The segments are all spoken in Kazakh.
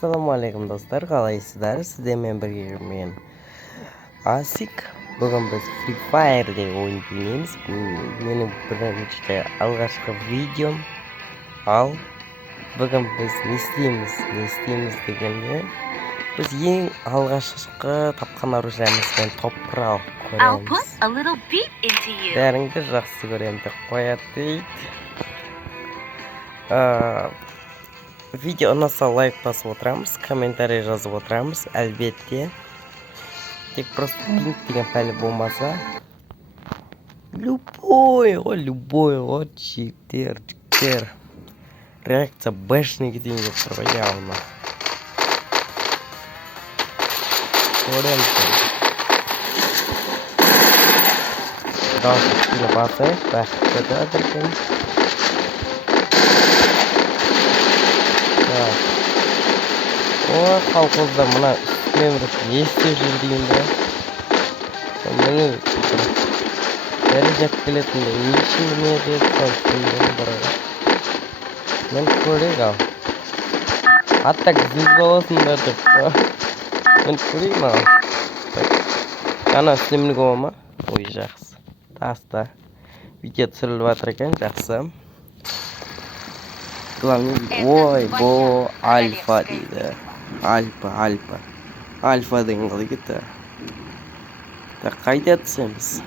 Assalamualaikum dostlar, қалайсыздар? Сіздермен бірге мен Асик. Бүгін біз Free Fire'де ойын ойнаймыз. Менің бірінші алғашқы видеом. Ал бүгін біз не істейміз дегенде біз ең алғашқы тапқан оружиемізбен топырақ көреміз. Бәріңді жақсы көремін деп қояды дейді. Видео ұнаса лайк басып отырамыз, комментарий жазып отырамыз, әлбетте. Тек просто пинг деген пәлі болмаса. Любой ғой, жігіттер. Реакция бэшный кетейін деп тұр ғой, явно. Көреміз. Дауысы кішкене басайық, бәкітті да діркен. Ой, қалқыздар, мұна үстімен бұрып не істеп жүр дейінді. Мені бәрі жеп келетінді нешін не деп қалқыздар бұрығы. Мен көрек ал. Аттак зүз боласындар деп қой. Мен көрейім ал. Жана үстемлік ома. Ой, жақсы. Таста. Видео түсіріліп атыр екен, жақсы. Ой, бұл альфа дейді. Альфа деген қалай кетті. Қайда түсеміз?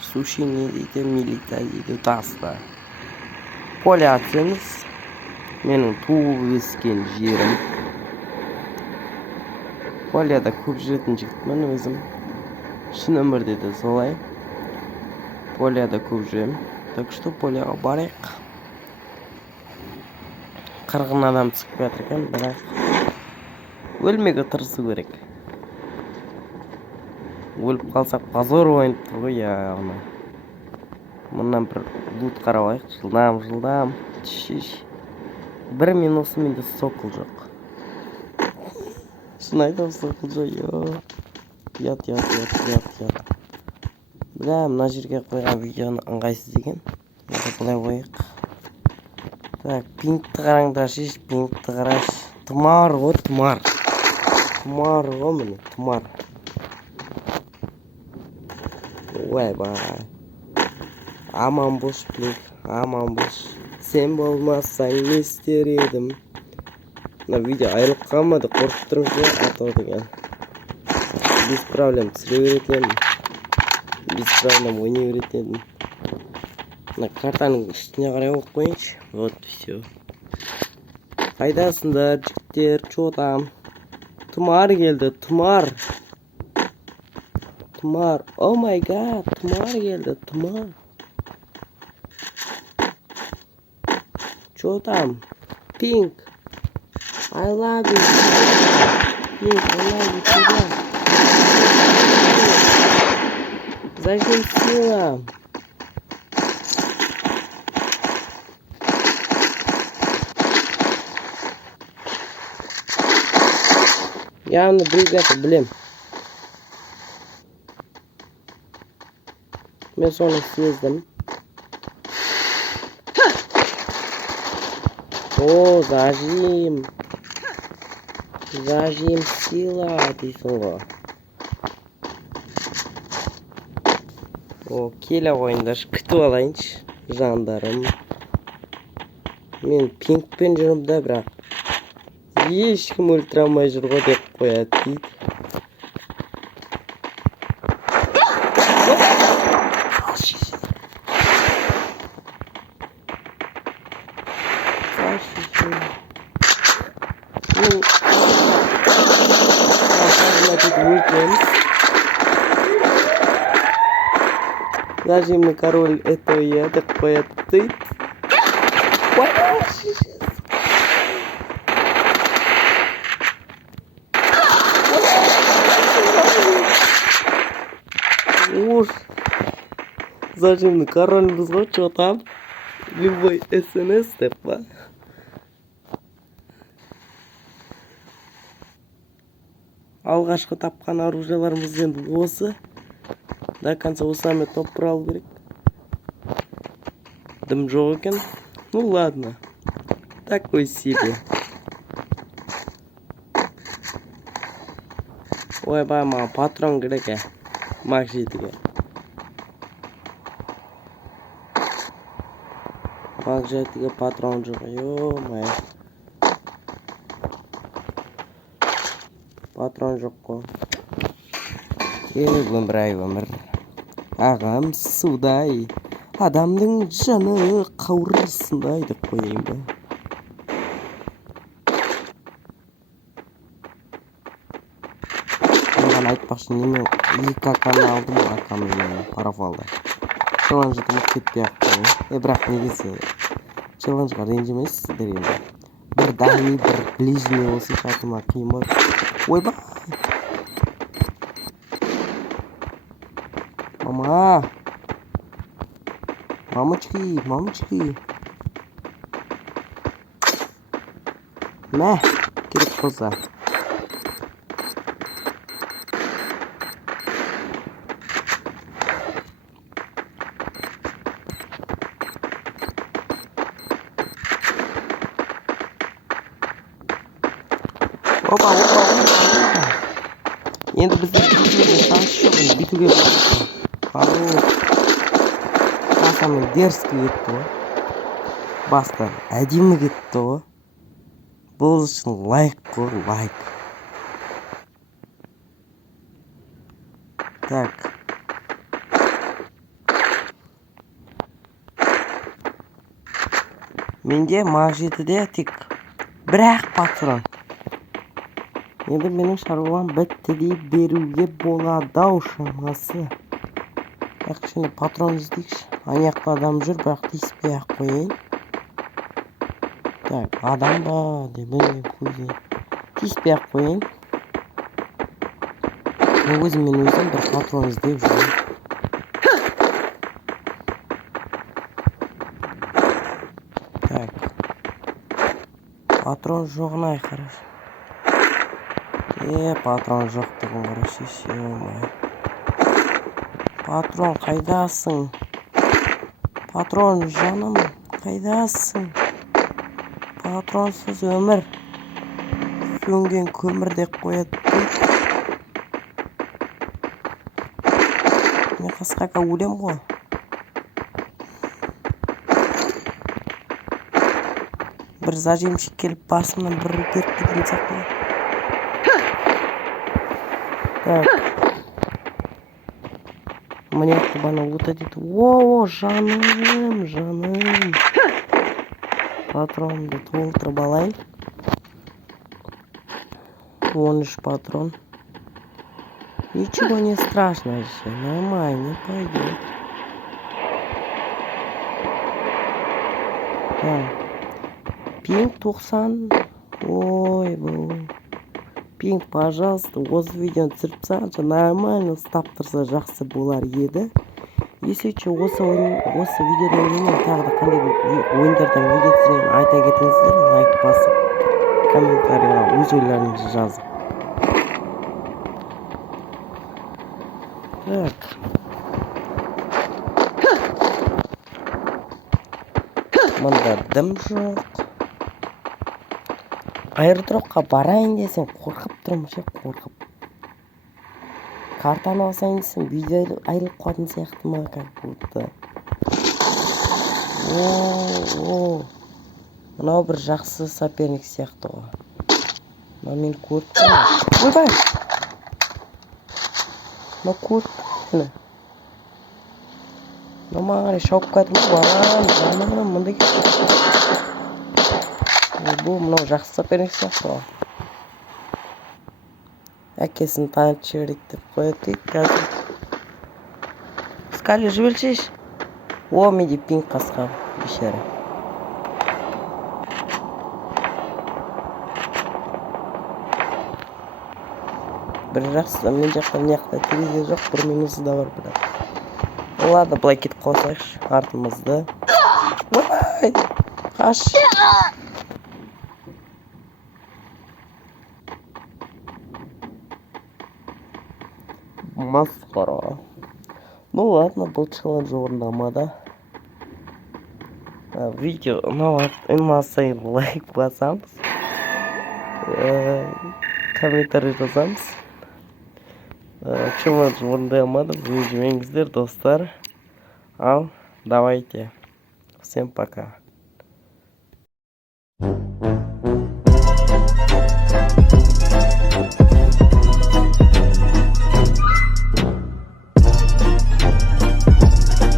Суши не дейді, милита дейді, таста. Поля түсеміз. Менің туып өскен жерім. Поляда көп жүретін жігітмін өзім. Шын өмірде де солай. Поляда көп жүрем. Так что поляға барайық. Қырғын адам түсіп жатыр екен, бірақ өлмеге тырысу керек. Өліп қалсақ позор ойнап тұр ғой, яғни. Мұнан бір лут қарап алайық. Жылдам. Бір минусы менде сокыл жоқ. Шын айтам, сокыл жоқ. Ят. Бля, мына жерге қойған видеоны ыңғайсыз екен. Бұлай қойық. Так, пинкті қараңдар, пинкті қараш. Тұмар ғой, тұмар. Тұмар ғой міне, тұмар. Ой, бай. Аман бош, плек, аман бош. Сен болмасаң не істер едім. Мына видео айырылып қалмады, қорқып тұрмыз атау деген. Без проблем түсіре беретін. Без проблем ойнай беретін. Мына картаның үстіне қарай оқып қойыншы. Вот, все. Қайдасындар, жігіттер, чо там? Тұмар келді, тұмар. О май гад, тұмар келді, тұмар. Чо там? Pink. I love you. Pink, I love you тебя. Зачем сила? Явно бригада, блин. Мен соны сездім. О, зажим. Зажим сила дейсің ғой. О, келе қойыңдар, күтіп алайыншы, жандарым. Мен пинкпен жүрім да, бірақ ешкім өлтіре алмай жүр ғой деп қояды дейді. Зажимный король этого я деп қояды дейді. Уж зажимный король ғой, что там? Любой СНС деп па? Алғашқы тапқан оружияларымыз енді осы. До конца усами топ алу керек. Дым жоқ екен. Ну ладно. Такой себе. Oyboy, manga patron kerak ekan. Magzitiga. Magzitiga patron yo'q. Yo'q, patron yo'q-ku. Ömür. Ağam suday. Adamning joni qavursinday deb qo'yayim ben. Ben aytmoqchi, men 2K'ni aldım akamdan parafolda. Challenge-ga ketmayapti. Biroq negisi challenge-ga ranjimaysizlar endi. Bir daliy, bir ближний bo'lsa xatma qiyin bo'ladi. Oyboy. Mama. Mamachki. Meh, kirib qolsa. Opa. Endi biz bituga Qasamni derski ketdi. Basta, adimi ketdi. Bo'lish uchun like. Так. Menga mag'zitida tik bir patron. Endi mening sharg'am bitta deb beruvga bo'ladi o'shamasi. Yaxshini patron izdik. Aniqda adam jur, biroq tisbeh qo'ying. Так, adam bor deb qo'ying. Tisbeh qo'ying. Men o'zim bir patron izlab yuraman. Так. Patron yo'qni ayqirish. Patron yo'qligini qarashish. Patron qaydasin? Patron jonim, qaydasin? Patronsiz ömür so'ngan ko'mirdek qo'yadi. Men qasqaqa o'lim-ku. Bir zajimchik kelib basmdan bir berib ketsa. Так. Мне бана вот эти. О, жаным. Патрон да толтырып алайын. 13 патрон. Ничего не страшно еще. Нормально пойдет. Так. Пинг 90. Ой, бой. Ping, пожалуйста, o'z videoni tusiribsan, nормально stop tursa yaxshi bo'lar edi. Yesichi o'sha videodan keyin tag'da qanday o'yinlardan video tusirgan ayta ketingizlar, like bosib, kommentariyaga o'z o'ylaringizni yozing. Так. Bunda dim yo'q. Airdropga barayin desam qo'rqib turmush, qo'rqib. Kartani olsang desam video ayrilib qolsa ehtimol как будто. Mana bir yaxshi sopernik сияқты. Mana men ko'rdim. Oyboy. Mana ko'rdim. Mana Shavkatni boram, mana bunday. Bu mana yaxshi sopernik сияқты. Akasini tanishdik deb qo'ydik. Скали жібершеш. О, менде пинг қасқа бешара. Bir жақсы, мен жақтан яқта терезе жоқ, бір минусы да бар бірақ. Ладно, былай кетіп қалсайықшы артымызды. Ой! Қаш! Масқара. Ну ладно, бұл челлендж орындамады. Видео ұнамаса лайк басамыз. Комментарий жазамыз. Чего орындамадым, ренжімеңіздер достар. Ал, давайте. Всем пока.